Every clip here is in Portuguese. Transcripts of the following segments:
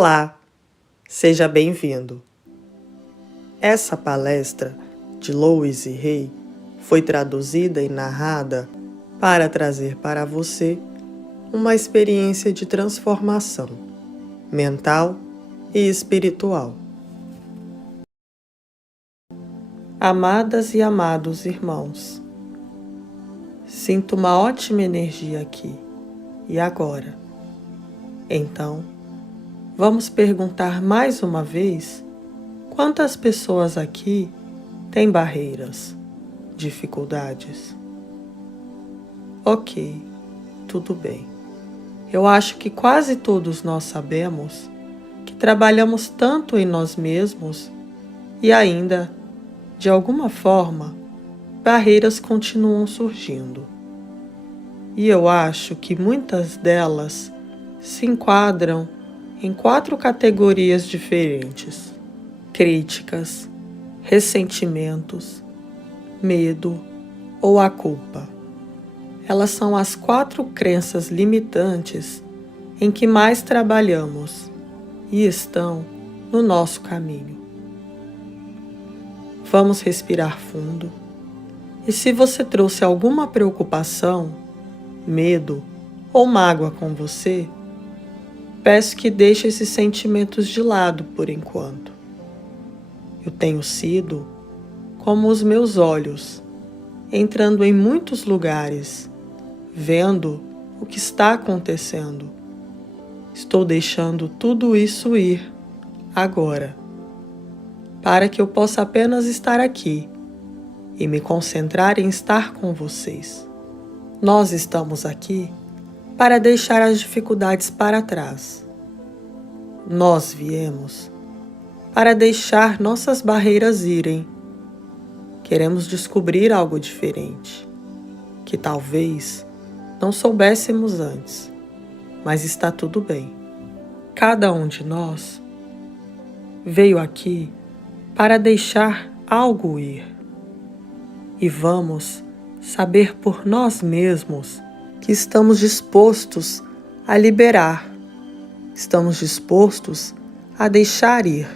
Olá, seja bem-vindo. Essa palestra de Louise Hay foi traduzida e narrada para trazer para você uma experiência de transformação mental e espiritual. Amadas e amados irmãos, sinto uma ótima energia aqui e agora. Então, vamos perguntar mais uma vez quantas pessoas aqui têm barreiras, dificuldades? Ok, tudo bem. Eu acho que quase todos nós sabemos que trabalhamos tanto em nós mesmos e ainda, de alguma forma, barreiras continuam surgindo. E eu acho que muitas delas se enquadram em 4 categorias diferentes: críticas, ressentimentos, medo ou a culpa. Elas são as 4 crenças limitantes em que mais trabalhamos e estão no nosso caminho. Vamos respirar fundo. E se você trouxe alguma preocupação, medo ou mágoa com você, peço que deixe esses sentimentos de lado por enquanto. Eu tenho sido como os meus olhos, entrando em muitos lugares, vendo o que está acontecendo. Estou deixando tudo isso ir agora, para que eu possa apenas estar aqui e me concentrar em estar com vocês. Nós estamos aqui para deixar as dificuldades para trás. Nós viemos para deixar nossas barreiras irem. Queremos descobrir algo diferente, que talvez não soubéssemos antes, mas está tudo bem. Cada um de nós veio aqui para deixar algo ir. E vamos saber por nós mesmos que estamos dispostos a liberar, estamos dispostos a deixar ir.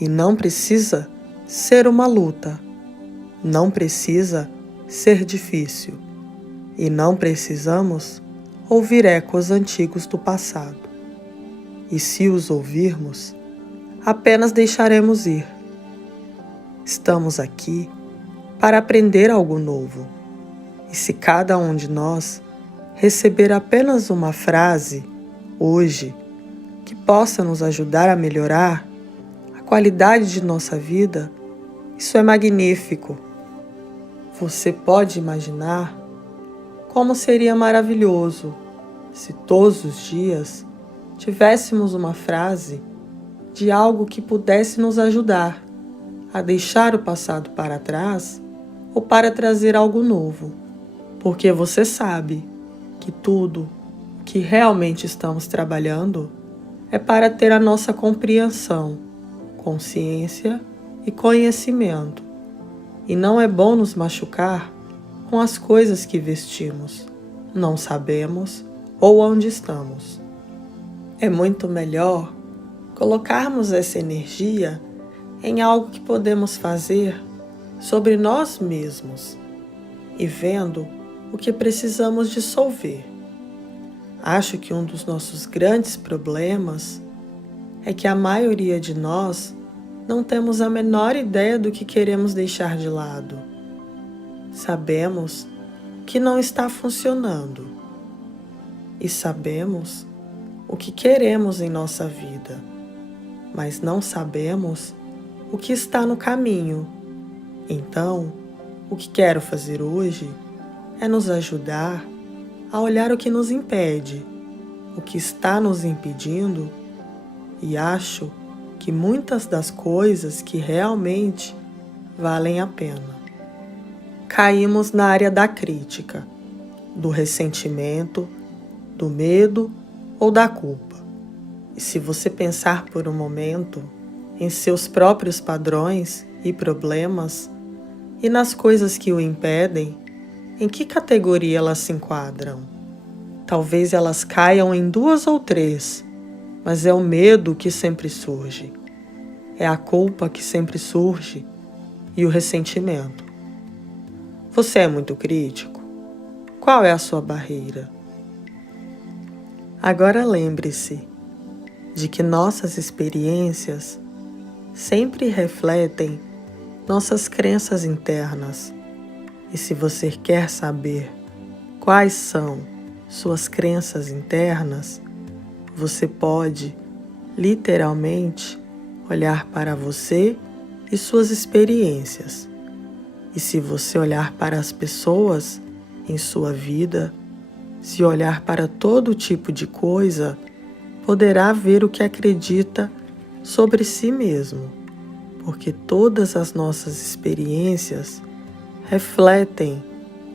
E não precisa ser uma luta, não precisa ser difícil, e não precisamos ouvir ecos antigos do passado. E se os ouvirmos, apenas deixaremos ir. Estamos aqui para aprender algo novo. E se cada um de nós receber apenas uma frase hoje que possa nos ajudar a melhorar a qualidade de nossa vida, isso é magnífico. Você pode imaginar como seria maravilhoso se todos os dias tivéssemos uma frase de algo que pudesse nos ajudar a deixar o passado para trás ou para trazer algo novo. Porque você sabe que tudo o que realmente estamos trabalhando é para ter a nossa compreensão, consciência e conhecimento. E não é bom nos machucar com as coisas que vestimos, não sabemos ou onde estamos. É muito melhor colocarmos essa energia em algo que podemos fazer sobre nós mesmos e vendo o que precisamos dissolver. Acho que um dos nossos grandes problemas é que a maioria de nós não temos a menor ideia do que queremos deixar de lado. Sabemos que não está funcionando e sabemos o que queremos em nossa vida, mas não sabemos o que está no caminho. Então, o que quero fazer hoje é nos ajudar a olhar o que nos impede, o que está nos impedindo, e acho que muitas das coisas que realmente valem a pena. Caímos na área da crítica, do ressentimento, do medo ou da culpa. E se você pensar por um momento em seus próprios padrões e problemas e nas coisas que o impedem, em que categoria elas se enquadram? Talvez elas caiam em 2 ou 3, mas é o medo que sempre surge, é a culpa que sempre surge e o ressentimento. Você é muito crítico? Qual é a sua barreira? Agora lembre-se de que nossas experiências sempre refletem nossas crenças internas. E se você quer saber quais são suas crenças internas, você pode, literalmente, olhar para você e suas experiências. E se você olhar para as pessoas em sua vida, se olhar para todo tipo de coisa, poderá ver o que acredita sobre si mesmo, porque todas as nossas experiências refletem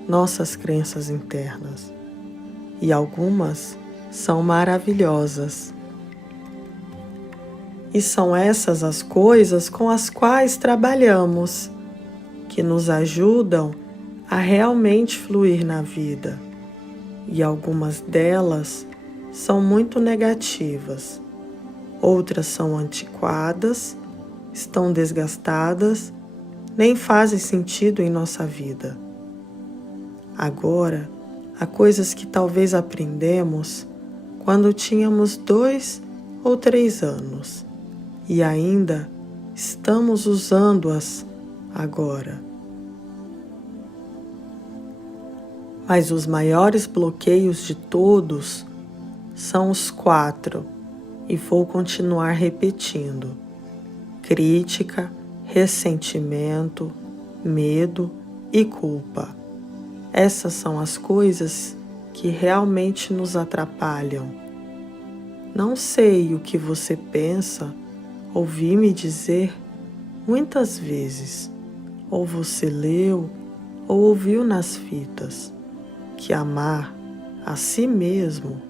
nossas crenças internas e algumas são maravilhosas. E são essas as coisas com as quais trabalhamos, que nos ajudam a realmente fluir na vida. E algumas delas são muito negativas, outras são antiquadas, estão desgastadas, nem fazem sentido em nossa vida. Agora, há coisas que talvez aprendemos quando tínhamos 2 ou 3 anos e ainda estamos usando-as agora. Mas os maiores bloqueios de todos são os 4, e vou continuar repetindo: crítica, ressentimento, medo e culpa. Essas são as coisas que realmente nos atrapalham. Não sei o que você pensa, ouvi me dizer muitas vezes, ou você leu ou ouviu nas fitas, que amar a si mesmo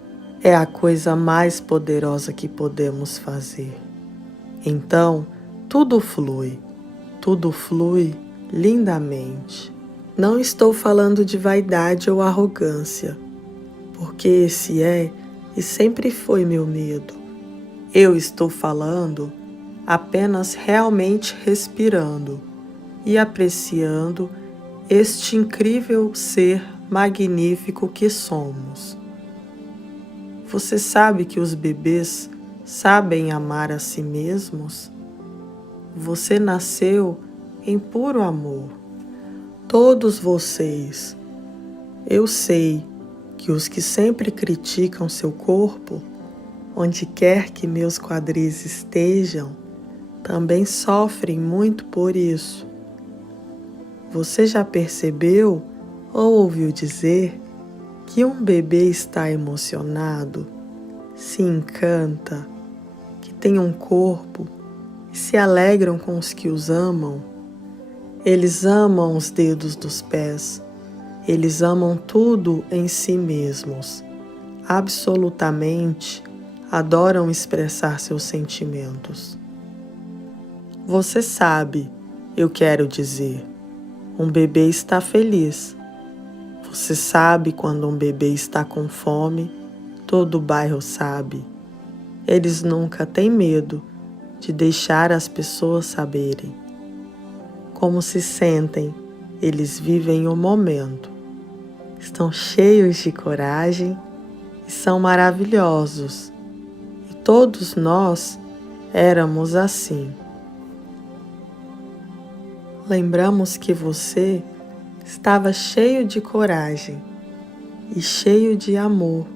é a coisa mais poderosa que podemos fazer. Então, tudo flui lindamente. Não estou falando de vaidade ou arrogância, porque esse é e sempre foi meu medo. Eu estou falando apenas realmente respirando e apreciando este incrível ser magnífico que somos. Você sabe que os bebês sabem amar a si mesmos? Você nasceu em puro amor. Todos vocês. Eu sei que os que sempre criticam seu corpo, onde quer que meus quadris estejam, também sofrem muito por isso. Você já percebeu ou ouviu dizer que um bebê está emocionado, se encanta, que tem um corpo e se alegram com os que os amam? Eles amam os dedos dos pés, eles amam tudo em si mesmos, absolutamente adoram expressar seus sentimentos. Você sabe, eu quero dizer, um bebê está feliz. Você sabe quando um bebê está com fome, todo o bairro sabe. Eles nunca têm medo de deixar as pessoas saberem. Como se sentem, eles vivem o momento. Estão cheios de coragem e são maravilhosos. E todos nós éramos assim. Lembramos que você estava cheio de coragem e cheio de amor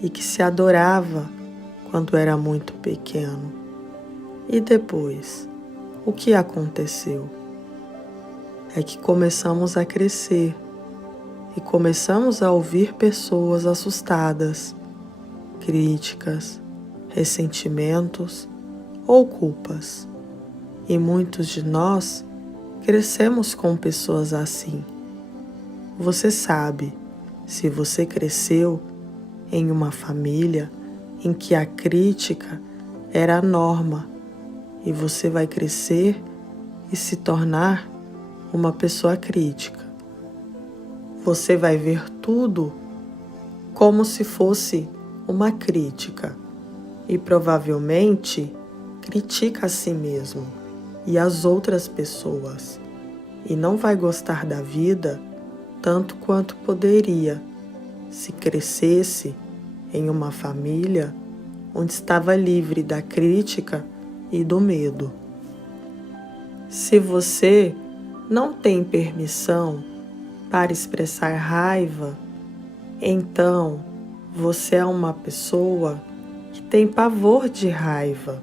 e que se adorava quando era muito pequeno. E depois, o que aconteceu? É que começamos a crescer e começamos a ouvir pessoas assustadas, críticas, ressentimentos ou culpas. E muitos de nós crescemos com pessoas assim. Você sabe, se você cresceu em uma família em que a crítica era a norma, e você vai crescer e se tornar uma pessoa crítica. Você vai ver tudo como se fosse uma crítica, e provavelmente critica a si mesmo e as outras pessoas e não vai gostar da vida tanto quanto poderia se crescesse em uma família onde estava livre da crítica e do medo. Se você não tem permissão para expressar raiva, então você é uma pessoa que tem pavor de raiva,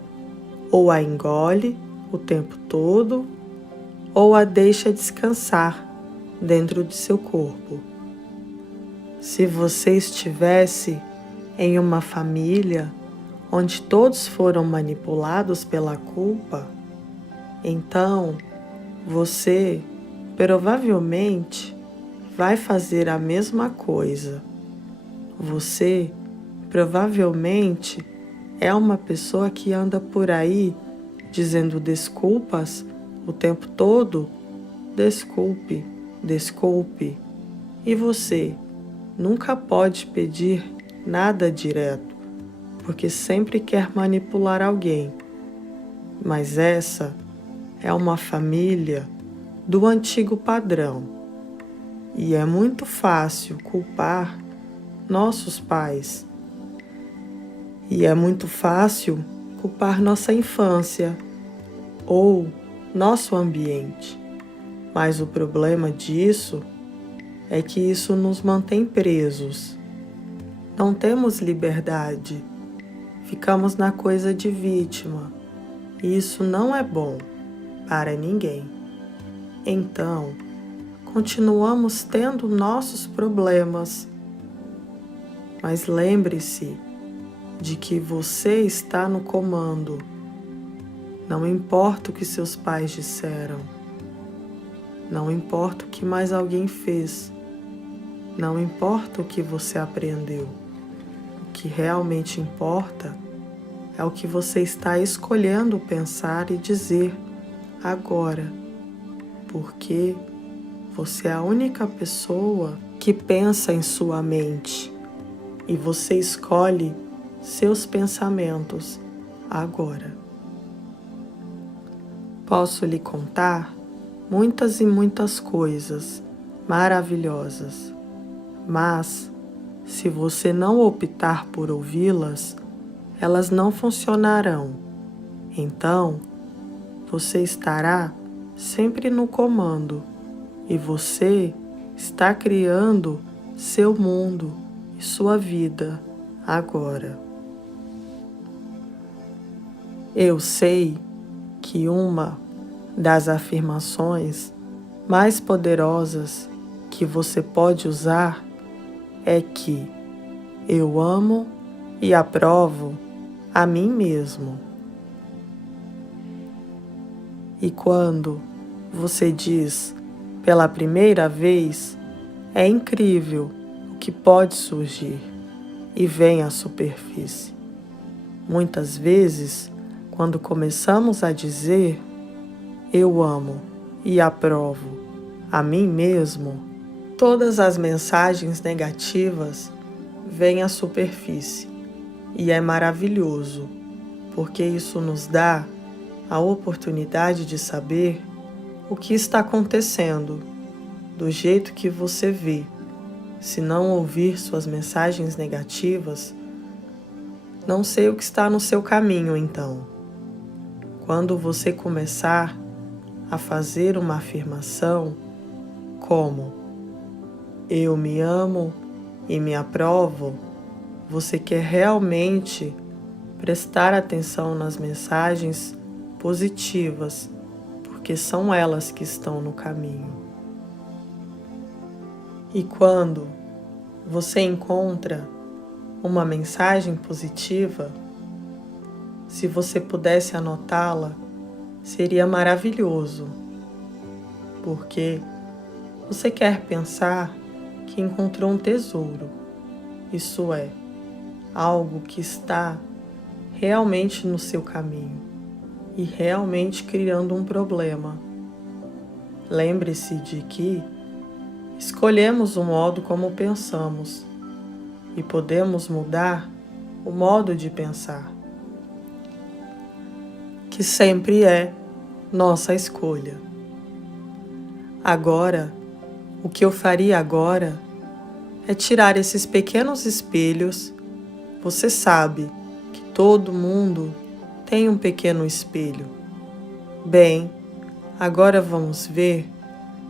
ou a engole o tempo todo, ou a deixa descansar dentro de seu corpo. Se você estivesse em uma família onde todos foram manipulados pela culpa, então você provavelmente vai fazer a mesma coisa. Você provavelmente é uma pessoa que anda por aí dizendo desculpas o tempo todo. Desculpe, desculpe. E você nunca pode pedir nada direto, porque sempre quer manipular alguém. Mas essa é uma família do antigo padrão. E é muito fácil culpar nossos pais. E é muito fácil culpar nossa infância ou nosso ambiente. Mas o problema disso é que isso nos mantém presos. Não temos liberdade. Ficamos na coisa de vítima. E isso não é bom para ninguém. Então, continuamos tendo nossos problemas. Mas lembre-se de que você está no comando. Não importa o que seus pais disseram. Não importa o que mais alguém fez. Não importa o que você aprendeu. O que realmente importa é o que você está escolhendo pensar e dizer agora. Porque você é a única pessoa que pensa em sua mente. E você escolhe seus pensamentos agora. Posso lhe contar muitas e muitas coisas maravilhosas, mas se você não optar por ouvi-las, elas não funcionarão. Então, você estará sempre no comando e você está criando seu mundo e sua vida agora. Eu sei que uma das afirmações mais poderosas que você pode usar é que eu amo e aprovo a mim mesmo. E quando você diz pela primeira vez, é incrível o que pode surgir e vem à superfície. Muitas vezes, quando começamos a dizer eu amo e aprovo a mim mesmo, todas as mensagens negativas vêm à superfície. E é maravilhoso, porque isso nos dá a oportunidade de saber o que está acontecendo, do jeito que você vê. Se não ouvir suas mensagens negativas, não sei o que está no seu caminho então. Quando você começar a fazer uma afirmação como eu me amo e me aprovo, você quer realmente prestar atenção nas mensagens positivas, porque são elas que estão no caminho. E quando você encontra uma mensagem positiva, se você pudesse anotá-la, seria maravilhoso, porque você quer pensar que encontrou um tesouro, isso é, algo que está realmente no seu caminho e realmente criando um problema. Lembre-se de que escolhemos o modo como pensamos e podemos mudar o modo de pensar. que sempre é nossa escolha. Agora, o que eu faria agora é tirar esses pequenos espelhos. Você sabe que todo mundo tem um pequeno espelho. Bem, agora vamos ver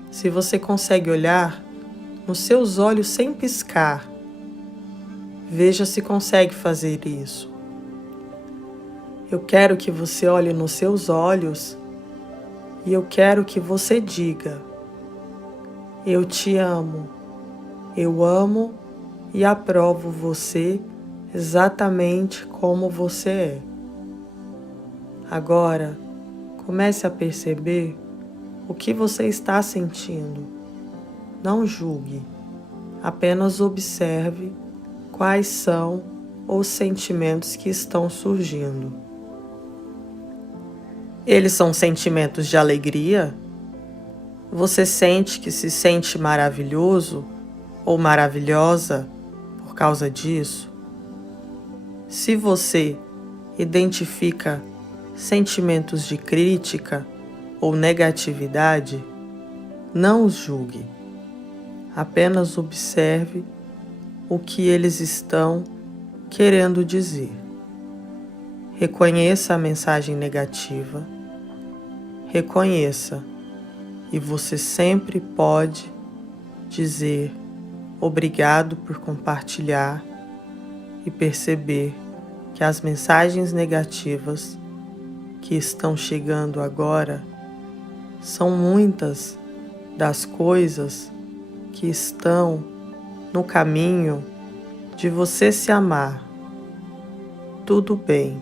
se você consegue olhar nos seus olhos sem piscar. Veja se consegue fazer isso. Eu quero que você olhe nos seus olhos e eu quero que você diga: eu te amo, eu amo e aprovo você exatamente como você é. Agora, comece a perceber o que você está sentindo. Não julgue, apenas observe quais são os sentimentos que estão surgindo. Eles são sentimentos de alegria? Você sente que se sente maravilhoso ou maravilhosa por causa disso? Se você identifica sentimentos de crítica ou negatividade, não os julgue. Apenas observe o que eles estão querendo dizer. Reconheça a mensagem negativa. Reconheça, e você sempre pode dizer obrigado por compartilhar e perceber que as mensagens negativas que estão chegando agora são muitas das coisas que estão no caminho de você se amar. Tudo bem.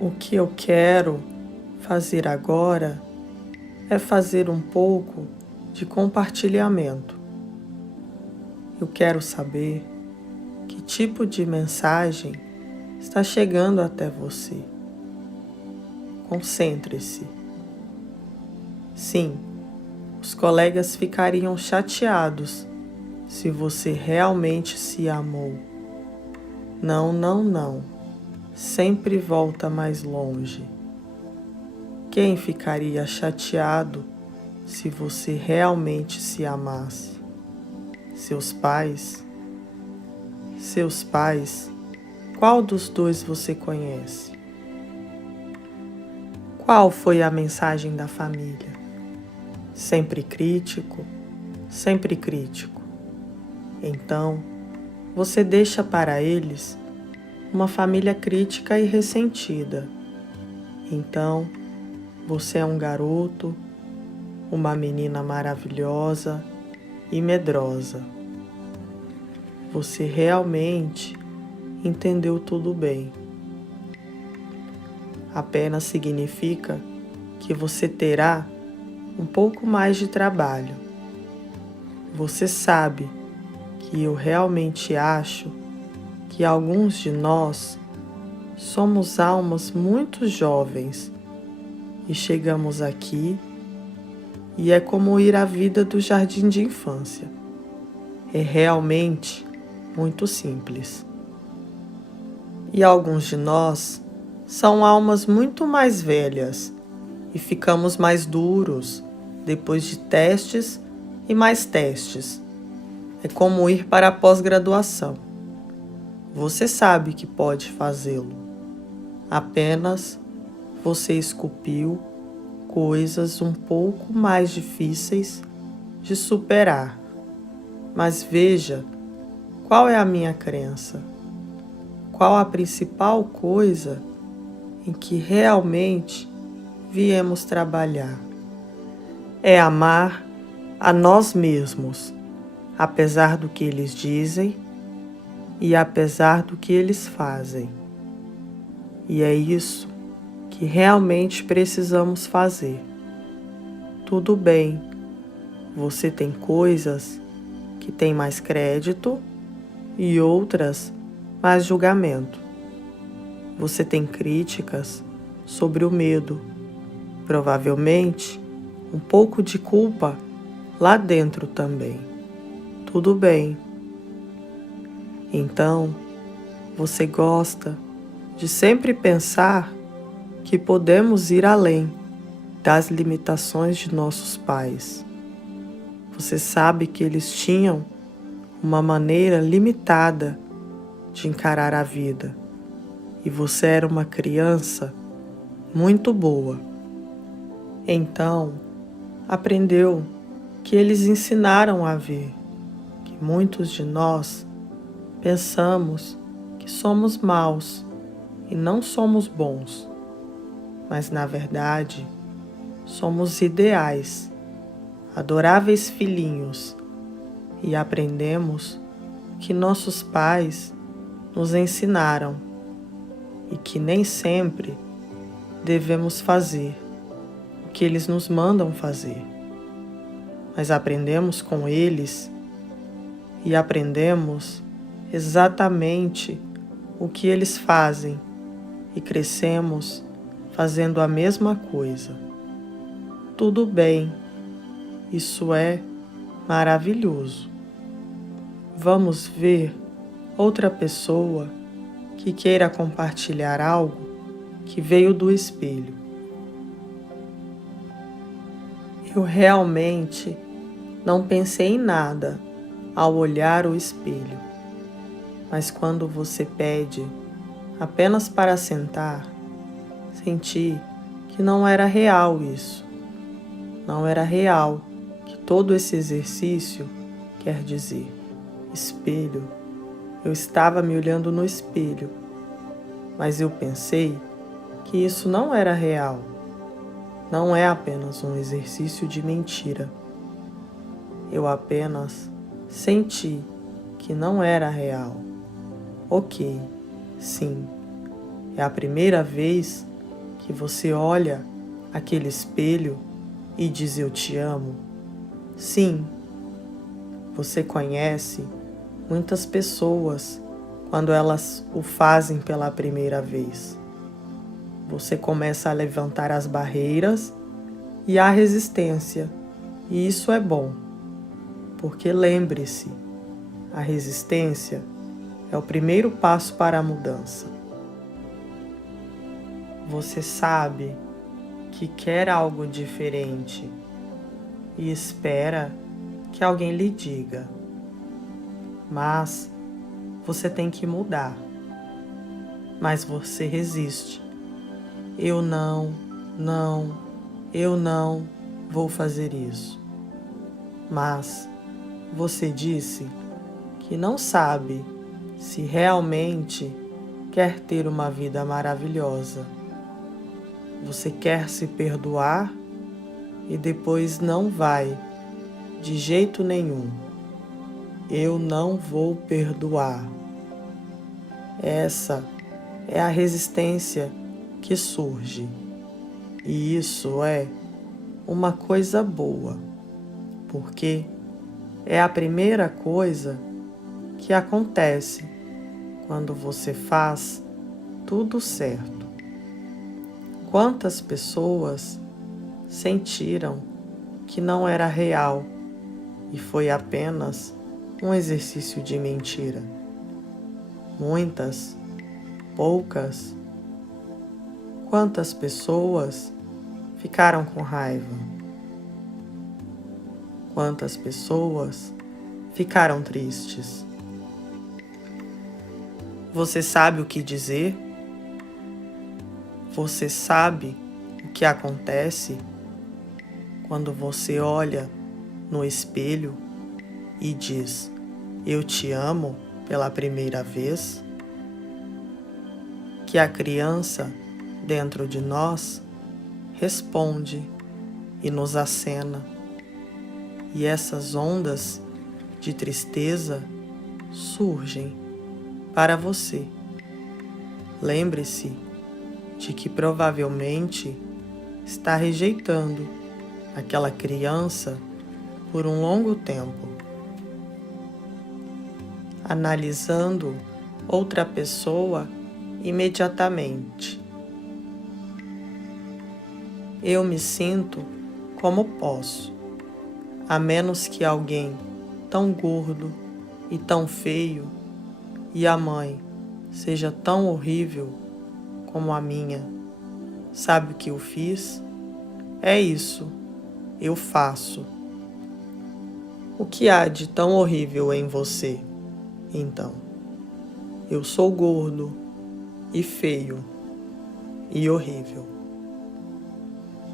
O que eu quero fazer agora é fazer um pouco de compartilhamento. Eu quero saber que tipo de mensagem está chegando até você. Concentre-se. Sim, os colegas ficariam chateados se você realmente se amou. Não, não, não. Sempre volta mais longe. Quem ficaria chateado se você realmente se amasse? Seus pais? Seus pais? Qual dos dois você conhece? Qual foi a mensagem da família? Sempre crítico? Sempre crítico. Então, você deixa para eles uma família crítica e ressentida. Então, você é um garoto, uma menina maravilhosa e medrosa. Você realmente entendeu tudo bem. Apenas significa que você terá um pouco mais de trabalho. Você sabe que eu realmente acho que alguns de nós somos almas muito jovens e chegamos aqui e é como ir à vida do jardim de infância. É realmente muito simples. E alguns de nós são almas muito mais velhas e ficamos mais duros depois de testes e mais testes. É como ir para a pós-graduação. Você sabe que pode fazê-lo. Apenas você esculpiu coisas um pouco mais difíceis de superar. Mas veja, qual é a minha crença? Qual a principal coisa em que realmente viemos trabalhar? É amar a nós mesmos, apesar do que eles dizem e apesar do que eles fazem. E é isso que realmente precisamos fazer. Tudo bem, você tem coisas que têm mais crédito e outras mais julgamento. Você tem críticas sobre o medo, provavelmente um pouco de culpa lá dentro também. Tudo bem. Então, você gosta de sempre pensar que podemos ir além das limitações de nossos pais. Você sabe que eles tinham uma maneira limitada de encarar a vida e você era uma criança muito boa. Então, aprendeu que eles ensinaram a ver que muitos de nós pensamos que somos maus e não somos bons, mas na verdade somos ideais, adoráveis filhinhos, e aprendemos que nossos pais nos ensinaram e que nem sempre devemos fazer o que eles nos mandam fazer, mas aprendemos com eles e aprendemos exatamente o que eles fazem e crescemos fazendo a mesma coisa. Tudo bem, isso é maravilhoso. Vamos ver outra pessoa que queira compartilhar algo que veio do espelho. Eu realmente não pensei em nada ao olhar o espelho, mas quando você pede apenas para sentar, senti que não era real isso. Não era real que todo esse exercício quer dizer. Espelho. Eu estava me olhando no espelho, mas eu pensei que isso não era real. Não é apenas um exercício de mentira. Eu apenas senti que não era real. Ok, sim, é a primeira vez que você olha aquele espelho e diz eu te amo. Sim, você conhece muitas pessoas quando elas o fazem pela primeira vez. Você começa a levantar as barreiras e a resistência, e isso é bom, porque lembre-se, a resistência é o primeiro passo para a mudança. Você sabe que quer algo diferente e espera que alguém lhe diga, mas você tem que mudar. Mas você resiste. Eu não vou fazer isso. Mas você disse que não sabe se realmente quer ter uma vida maravilhosa. Você quer se perdoar e depois não vai, de jeito nenhum. Eu não vou perdoar. Essa é a resistência que surge. E isso é uma coisa boa, porque é a primeira coisa que acontece quando você faz tudo certo. Quantas pessoas sentiram que não era real e foi apenas um exercício de mentira? Muitas, poucas. Quantas pessoas ficaram com raiva? Quantas pessoas ficaram tristes? Você sabe o que dizer? Você sabe o que acontece quando você olha no espelho e diz, eu te amo pela primeira vez? Que a criança dentro de nós responde e nos acena. E essas ondas de tristeza surgem para você. Lembre-se de que provavelmente está rejeitando aquela criança por um longo tempo, analisando outra pessoa imediatamente. Eu me sinto como posso, a menos que alguém tão gordo e tão feio e a mãe seja tão horrível como a minha. Sabe o que eu fiz? É isso, eu faço. O que há de tão horrível em você, então? Eu sou gordo e feio e horrível.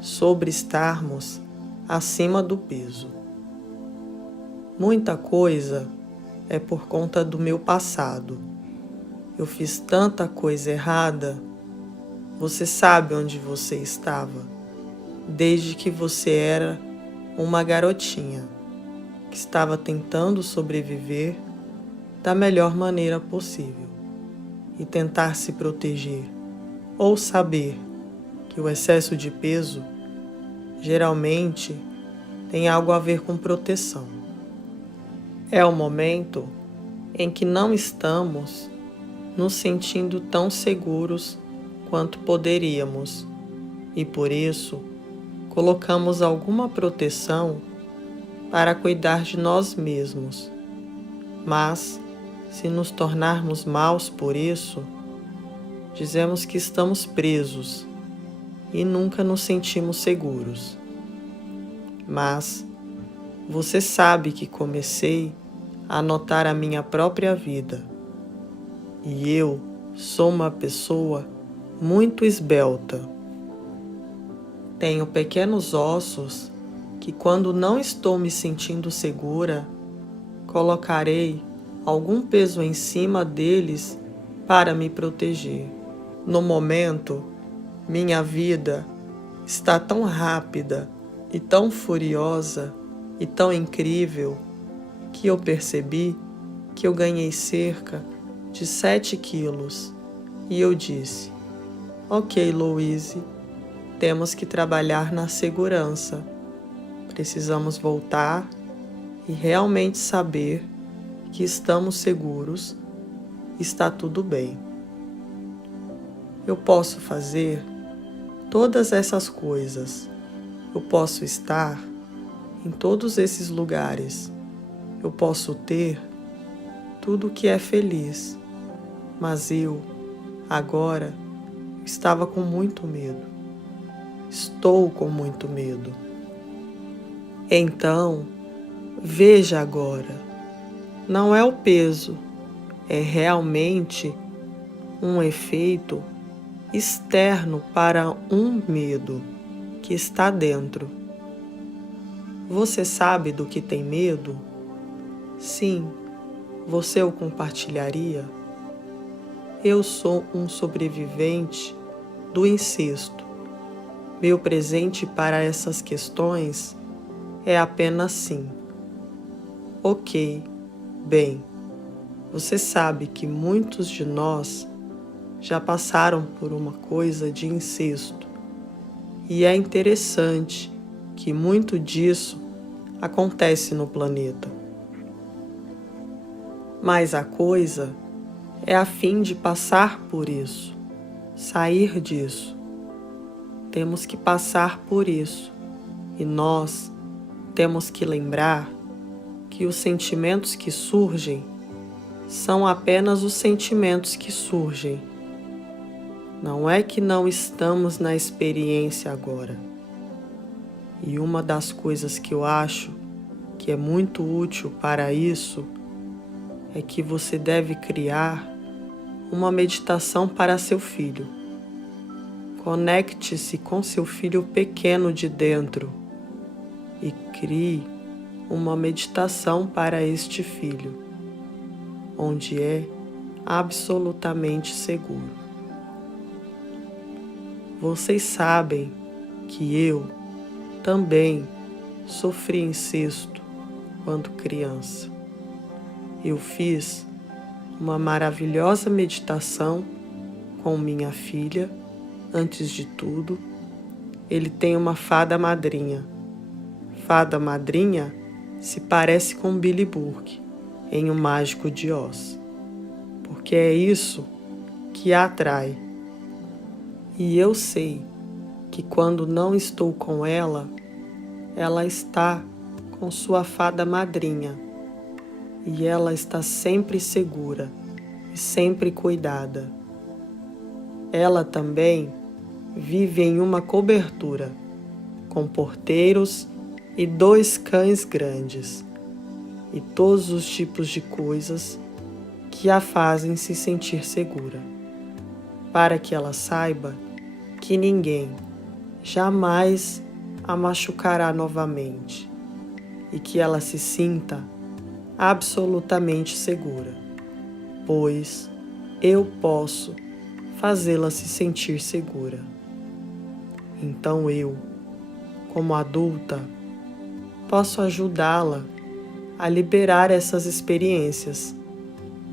Sobre estarmos acima do peso. Muita coisa é por conta do meu passado. Eu fiz tanta coisa errada. Você sabe onde você estava, desde que você era uma garotinha que estava tentando sobreviver da melhor maneira possível e tentar se proteger, ou saber que o excesso de peso geralmente tem algo a ver com proteção. É o momento em que não estamos nos sentindo tão seguros quanto poderíamos e por isso colocamos alguma proteção para cuidar de nós mesmos. Mas, se nos tornarmos maus por isso, dizemos que estamos presos e nunca nos sentimos seguros. Mas você sabe que comecei a notar a minha própria vida e eu sou uma pessoa muito esbelta. Tenho pequenos ossos que, quando não estou me sentindo segura, colocarei algum peso em cima deles para me proteger. No momento, minha vida está tão rápida e tão furiosa e tão incrível que eu percebi que eu ganhei cerca de 7 quilos e eu disse: ok, Louise, temos que trabalhar na segurança. Precisamos voltar e realmente saber que estamos seguros, está tudo bem. Eu posso fazer todas essas coisas. Eu posso estar em todos esses lugares. Eu posso ter tudo que é feliz. Mas eu, agora, estava com muito medo. Estou com muito medo. Então, veja agora. Não é o peso, é realmente um efeito externo para um medo que está dentro. Você sabe do que tem medo? Sim, você o compartilharia? Eu sou um sobrevivente do incesto. Meu presente para essas questões é apenas sim. Ok, bem, você sabe que muitos de nós já passaram por uma coisa de incesto. E é interessante que muito disso acontece no planeta. Mas a coisa é a fim de passar por isso, sair disso. Temos que passar por isso e nós temos que lembrar que os sentimentos que surgem são apenas os sentimentos que surgem. Não é que não estamos na experiência agora. E uma das coisas que eu acho que é muito útil para isso é que você deve criar uma meditação para seu filho. Conecte-se com seu filho pequeno de dentro e crie uma meditação para este filho, onde é absolutamente seguro. Vocês sabem que eu também sofri incesto quando criança. Eu fiz uma maravilhosa meditação com minha filha. Antes de tudo, ele tem uma fada madrinha. Fada madrinha se parece com Billy Burke em O Mágico de Oz, porque é isso que a atrai. E eu sei que quando não estou com ela, ela está com sua fada madrinha e ela está sempre segura e sempre cuidada. Ela também vive em uma cobertura, com porteiros e 2 cães grandes, e todos os tipos de coisas que a fazem se sentir segura, para que ela saiba que ninguém jamais a machucará novamente e que ela se sinta absolutamente segura, pois eu posso fazê-la se sentir segura. Então eu, como adulta, posso ajudá-la a liberar essas experiências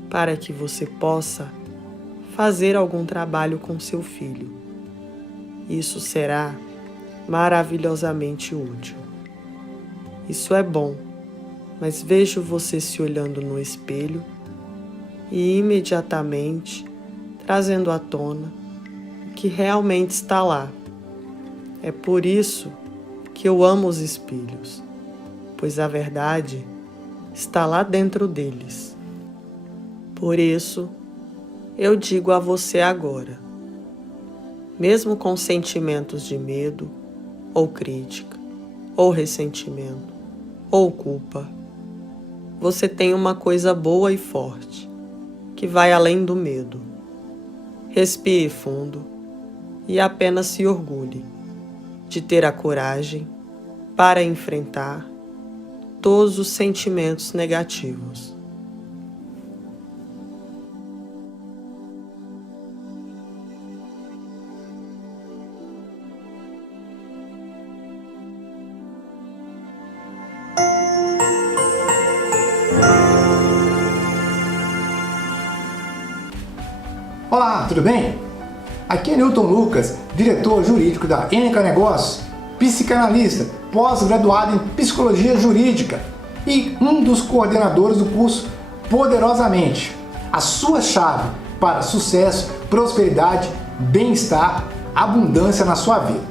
para que você possa fazer algum trabalho com seu filho. Isso será maravilhosamente útil. Isso é bom, mas vejo você se olhando no espelho e imediatamente trazendo à tona o que realmente está lá. É por isso que eu amo os espelhos, pois a verdade está lá dentro deles. Por isso, eu digo a você agora, mesmo com sentimentos de medo, ou crítica, ou ressentimento, ou culpa, você tem uma coisa boa e forte, que vai além do medo. Respire fundo e apenas se orgulhe de ter a coragem para enfrentar todos os sentimentos negativos. Olá, tudo bem? Aqui é Newton Lucas, diretor jurídico da NK Negócios, psicanalista, pós-graduado em Psicologia Jurídica e um dos coordenadores do curso Poderosamente, a sua chave para sucesso, prosperidade, bem-estar, abundância na sua vida.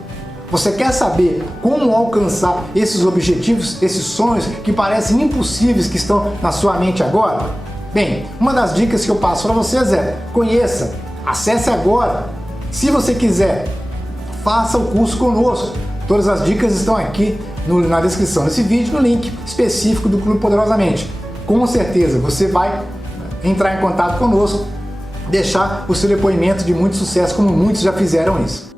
Você quer saber como alcançar esses objetivos, esses sonhos que parecem impossíveis que estão na sua mente agora? Bem, uma das dicas que eu passo para vocês é: conheça, acesse agora. Se você quiser, faça o curso conosco. Todas as dicas estão aqui na descrição desse vídeo, no link específico do Clube Poderosamente. Com certeza você vai entrar em contato conosco, deixar o seu depoimento de muito sucesso, como muitos já fizeram isso.